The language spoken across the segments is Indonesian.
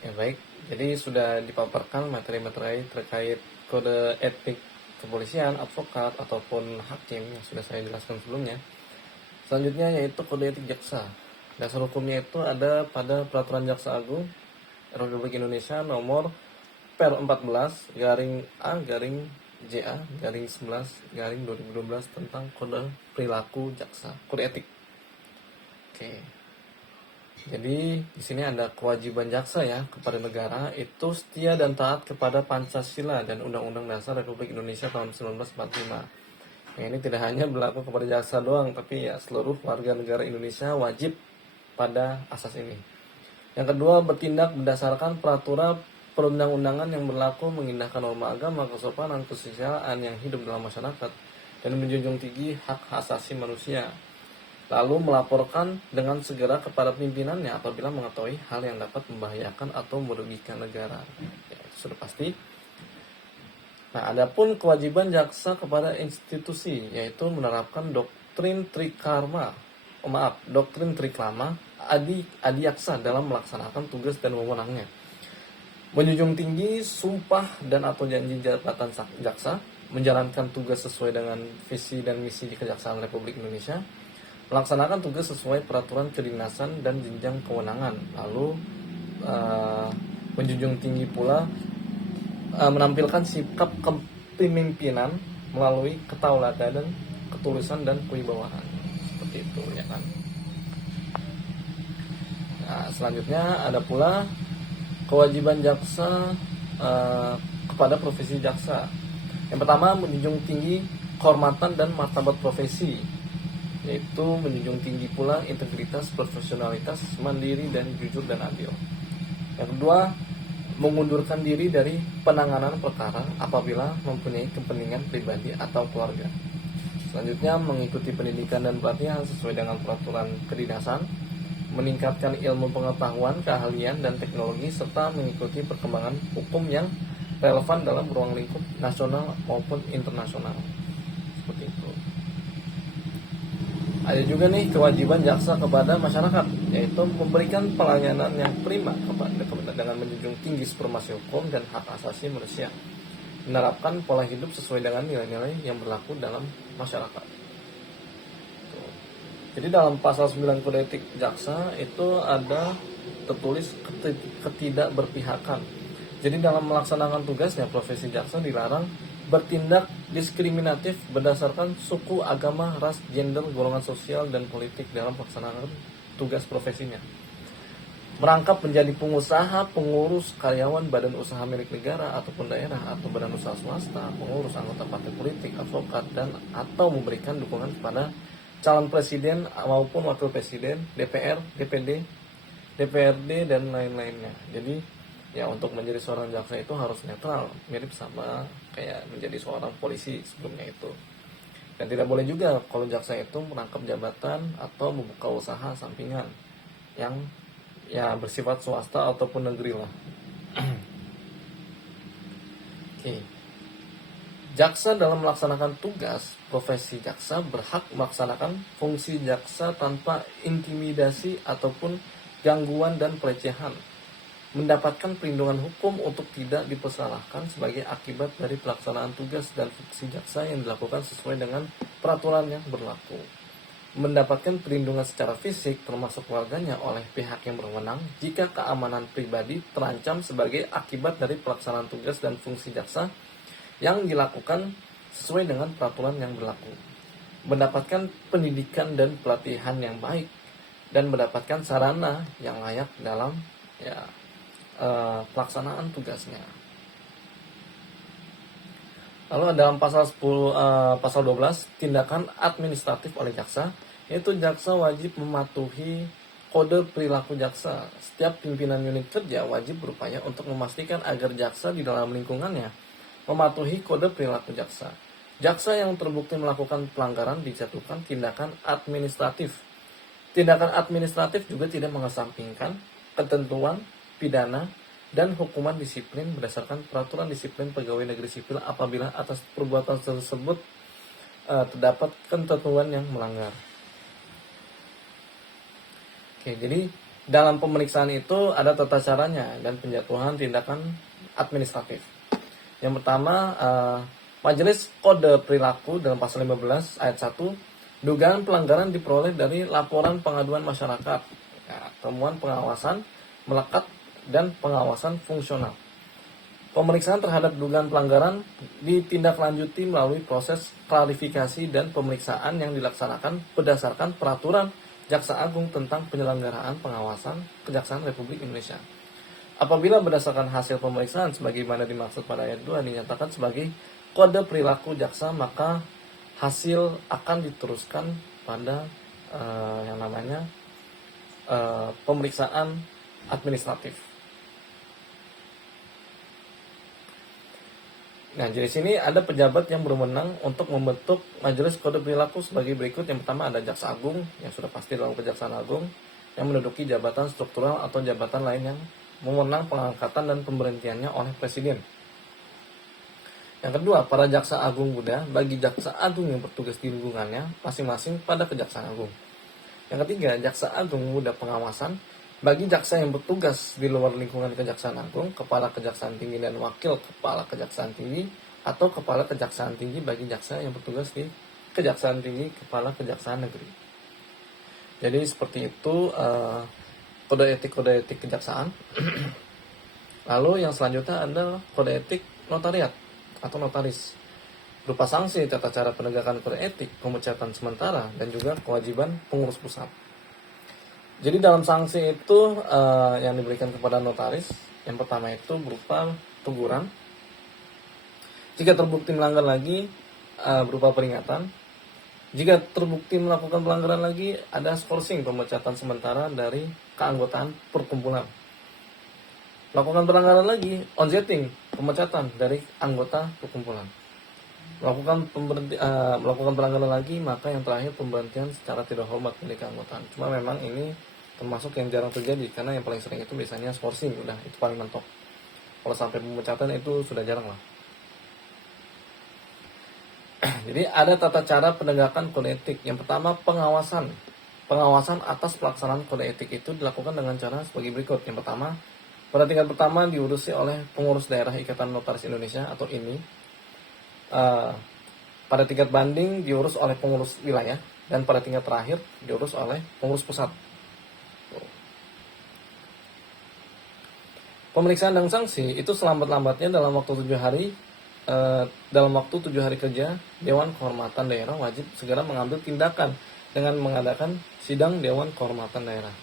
Ya baik, jadi sudah dipaparkan materi-materi terkait kode etik kepolisian, advokat, ataupun hakim yang sudah saya jelaskan sebelumnya. Selanjutnya yaitu kode etik jaksa. Dasar hukumnya itu ada pada Peraturan Jaksa Agung Republik Indonesia nomor Per 14 garing A garing JA garing 11 garing 2012 tentang kode perilaku jaksa, kode etik. Oke. Jadi di sini ada kewajiban jaksa ya kepada negara itu setia dan taat kepada Pancasila dan Undang-Undang Dasar Republik Indonesia tahun 1945. Nah, ini tidak hanya berlaku kepada jaksa doang, tapi ya seluruh warga negara Indonesia wajib pada asas ini. Yang kedua, bertindak berdasarkan peraturan perundang-undangan yang berlaku, mengindahkan norma agama, kesopanan, kesosialan yang hidup dalam masyarakat, dan menjunjung tinggi hak asasi manusia. Lalu melaporkan dengan segera kepada pimpinannya apabila mengetahui hal yang dapat membahayakan atau merugikan negara. Ya, itu sudah pasti. Nah, adapun kewajiban jaksa kepada institusi yaitu menerapkan doktrin trikrama adiaksa dalam melaksanakan tugas dan wewenangnya. Menjunjung tinggi sumpah dan atau janji jabatan jaksa, menjalankan tugas sesuai dengan visi dan misi Kejaksaan Republik Indonesia, melaksanakan tugas sesuai peraturan kedinasan dan jenjang kewenangan, lalu menjunjung tinggi pula menampilkan sikap kepemimpinan melalui ketauladanan, ketulusan dan kewibawaan, seperti itu ya kan. Nah, selanjutnya ada pula kewajiban jaksa kepada profesi jaksa. Yang pertama, menjunjung tinggi kehormatan dan martabat profesi, yaitu menjunjung tinggi pula integritas, profesionalitas, mandiri dan jujur dan adil. Yang kedua, mengundurkan diri dari penanganan perkara apabila mempunyai kepentingan pribadi atau keluarga. Selanjutnya, mengikuti pendidikan dan pelatihan sesuai dengan peraturan kedinasan, meningkatkan ilmu pengetahuan, keahlian dan teknologi serta mengikuti perkembangan hukum yang relevan dalam ruang lingkup nasional maupun internasional. Seperti itu. Ada juga nih kewajiban jaksa kepada masyarakat, yaitu memberikan pelayanan yang prima kepada dengan menjunjung tinggi supremasi hukum dan hak asasi manusia, menerapkan pola hidup sesuai dengan nilai-nilai yang berlaku dalam masyarakat. Jadi dalam pasal 9 kode etik jaksa itu ada tertulis ketidakberpihakan. Jadi dalam melaksanakan tugasnya profesi jaksa dilarang bertindak diskriminatif berdasarkan suku, agama, ras, gender, golongan sosial, dan politik dalam pelaksanaan tugas profesinya. Merangkap menjadi pengusaha, pengurus, karyawan badan usaha milik negara ataupun daerah atau badan usaha swasta, pengurus, anggota partai politik, advokat, dan atau memberikan dukungan kepada calon presiden maupun wakil presiden, DPR, DPD, DPRD, dan lain-lainnya. Jadi ya untuk menjadi seorang jaksa itu harus netral, mirip sama kayak menjadi seorang polisi sebelumnya itu. Dan tidak boleh juga kalau jaksa itu merangkap jabatan atau membuka usaha sampingan yang ya bersifat swasta ataupun negeri lah. Oke. Jaksa dalam melaksanakan tugas profesi jaksa berhak melaksanakan fungsi jaksa tanpa intimidasi ataupun gangguan dan pelecehan, mendapatkan perlindungan hukum untuk tidak dipersalahkan sebagai akibat dari pelaksanaan tugas dan fungsi jaksa yang dilakukan sesuai dengan peraturan yang berlaku, mendapatkan perlindungan secara fisik termasuk keluarganya oleh pihak yang berwenang jika keamanan pribadi terancam sebagai akibat dari pelaksanaan tugas dan fungsi jaksa yang dilakukan sesuai dengan peraturan yang berlaku, mendapatkan pendidikan dan pelatihan yang baik, dan mendapatkan sarana yang layak dalam pelaksanaan tugasnya. Lalu dalam pasal 12 tindakan administratif oleh jaksa, yaitu jaksa wajib mematuhi kode perilaku jaksa. Setiap pimpinan unit kerja wajib berupaya untuk memastikan agar jaksa di dalam lingkungannya mematuhi kode perilaku jaksa. Jaksa yang terbukti melakukan pelanggaran dijatuhkan tindakan administratif. Tindakan administratif juga tidak mengesampingkan ketentuan pidana dan hukuman disiplin berdasarkan peraturan disiplin pegawai negeri sipil apabila atas perbuatan tersebut terdapat ketentuan yang melanggar. Oke, jadi dalam pemeriksaan itu ada tata caranya dan penjatuhan tindakan administratif. Yang pertama, Majelis Kode Perilaku dalam pasal 15 ayat 1, dugaan pelanggaran diperoleh dari laporan pengaduan masyarakat, ya, temuan pengawasan melekat dan pengawasan fungsional. Pemeriksaan terhadap dugaan pelanggaran ditindaklanjuti melalui proses klarifikasi dan pemeriksaan yang dilaksanakan berdasarkan peraturan Jaksa Agung tentang penyelenggaraan pengawasan Kejaksaan Republik Indonesia. Apabila berdasarkan hasil pemeriksaan sebagaimana dimaksud pada ayat 2 dinyatakan sebagai kode perilaku jaksa, maka hasil akan diteruskan pada yang namanya pemeriksaan administratif. Nah, jadi sini ada pejabat yang berwenang untuk membentuk majelis kode perilaku sebagai berikut. Yang pertama ada Jaksa Agung, yang sudah pasti dalam Kejaksaan Agung, yang menduduki jabatan struktural atau jabatan lain yang mewenang pengangkatan dan pemberhentiannya oleh Presiden. Yang kedua, para Jaksa Agung muda bagi Jaksa Agung yang bertugas di lingkungannya masing-masing pada Kejaksaan Agung. Yang ketiga, Jaksa Agung muda pengawasan bagi jaksa yang bertugas di luar lingkungan Kejaksaan Agung, Kepala Kejaksaan Tinggi dan Wakil Kepala Kejaksaan Tinggi, atau Kepala Kejaksaan Tinggi bagi jaksa yang bertugas di Kejaksaan Tinggi, Kepala Kejaksaan Negeri. Jadi seperti itu kode etik kejaksaan. Lalu yang selanjutnya adalah kode etik notariat atau notaris, berupa sanksi tata cara penegakan kode etik, pemecatan sementara, dan juga kewajiban pengurus pusat. Jadi dalam sanksi itu yang diberikan kepada notaris, yang pertama itu berupa teguran. Jika terbukti melanggar lagi, berupa peringatan. Jika terbukti melakukan pelanggaran lagi, ada skorsing, pemecatan sementara dari keanggotaan perkumpulan. Melakukan pelanggaran lagi, onsetting, pemecatan dari anggota perkumpulan. Melakukan pelanggaran lagi, maka yang terakhir pemberhentian secara tidak hormat dari keanggotaan. Cuma memang ini termasuk yang jarang terjadi, karena yang paling sering itu biasanya skorsing, udah itu paling mentok. Kalau sampai pemecatan itu sudah jarang lah. Jadi ada tata cara penegakan kode etik. Yang pertama, pengawasan. Pengawasan atas pelaksanaan kode etik itu dilakukan dengan cara sebagai berikut. Yang pertama, pada tingkat pertama diurusi oleh pengurus daerah Ikatan Notaris Indonesia atau INI. Pada tingkat banding diurus oleh pengurus wilayah, dan pada tingkat terakhir diurus oleh pengurus pusat. Pemeriksaan dan sanksi itu selambat-lambatnya dalam waktu 7 hari. Dalam waktu 7 hari kerja, Dewan Kehormatan Daerah wajib segera mengambil tindakan dengan mengadakan sidang Dewan Kehormatan Daerah.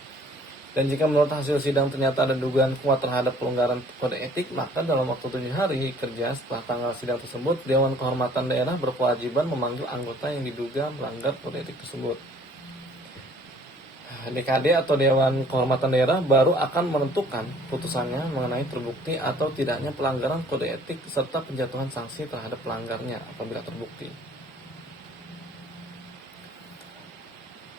Dan jika menurut hasil sidang ternyata ada dugaan kuat terhadap pelanggaran kode etik, maka dalam waktu 7 hari kerja setelah tanggal sidang tersebut, Dewan Kehormatan Daerah berkewajiban memanggil anggota yang diduga melanggar kode etik tersebut. DKD atau Dewan Kehormatan Daerah baru akan menentukan putusannya mengenai terbukti atau tidaknya pelanggaran kode etik serta penjatuhan sanksi terhadap pelanggarnya apabila terbukti.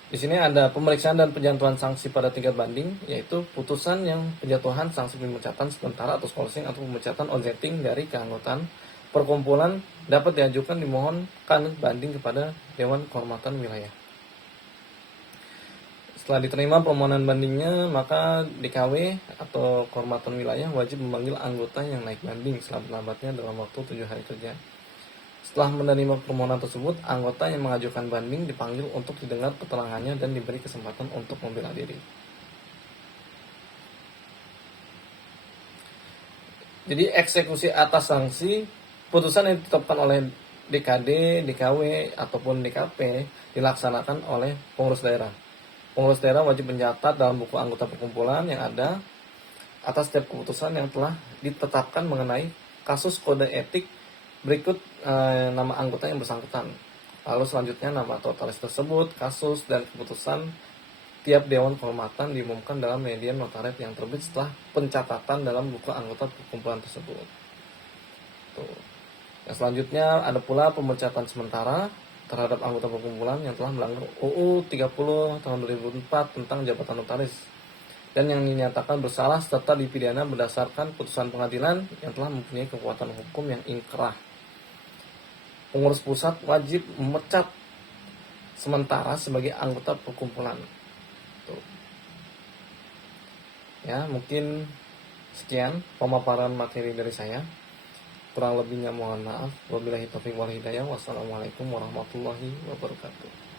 Di sini ada pemeriksaan dan penjatuhan sanksi pada tingkat banding, yaitu putusan yang penjatuhan sanksi pemecatan sementara atau skorsing atau pemecatan onsetting dari keanggotaan perkumpulan dapat diajukan dimohonkan banding kepada Dewan Kehormatan Wilayah. Setelah diterima permohonan bandingnya, maka DKW atau Kehormatan Wilayah wajib memanggil anggota yang naik banding selambat-lambatnya dalam waktu 7 hari kerja. Setelah menerima permohonan tersebut, anggota yang mengajukan banding dipanggil untuk didengar keterangannya dan diberi kesempatan untuk membela diri. Jadi eksekusi atas sanksi, putusan yang ditetapkan oleh DKD, DKW, ataupun DKP dilaksanakan oleh pengurus daerah. Pengurus daerah wajib mencatat dalam buku anggota perkumpulan yang ada atas setiap keputusan yang telah ditetapkan mengenai kasus kode etik berikut nama anggota yang bersangkutan. Lalu selanjutnya nama notaris tersebut, kasus, dan keputusan tiap Dewan Kehormatan diumumkan dalam media notaret yang terbit setelah pencatatan dalam buku anggota perkumpulan tersebut. Tuh. Yang selanjutnya ada pula pemecatan sementara terhadap anggota perkumpulan yang telah melanggar UU 30 tahun 2004 tentang jabatan notaris dan yang dinyatakan bersalah serta dipidana berdasarkan putusan pengadilan yang telah mempunyai kekuatan hukum yang inkrah. Pengurus pusat wajib memecat sementara sebagai anggota perkumpulan. Tuh. Ya, mungkin sekian pemaparan materi dari saya. Kurang lebihnya mohon maaf. Wabillahi taufiq wal hidayah. Wassalamualaikum warahmatullahi wabarakatuh.